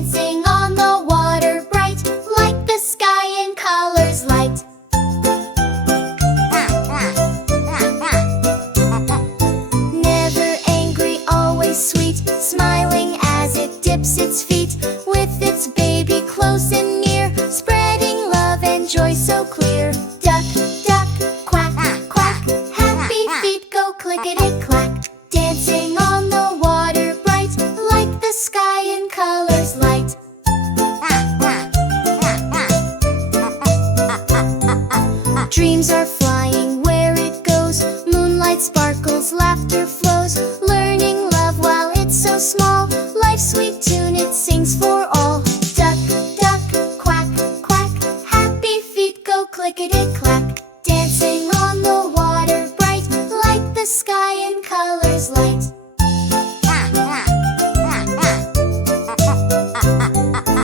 dancing on the water bright, like the sky in colors light. Never angry, always sweet, smiling as it dips its feet, with its baby close and near, spreading love and joy so clear. Duck, duck, quack, quack, happy feet go clickety-clack, dancing on the water bright, like the sky in colors light. Dreams are flying where it goes, moonlight sparkles, laughter flows, learning love while it's so small, life's sweet tune it sings for all. Duck, duck, quack, quack, happy feet go clickety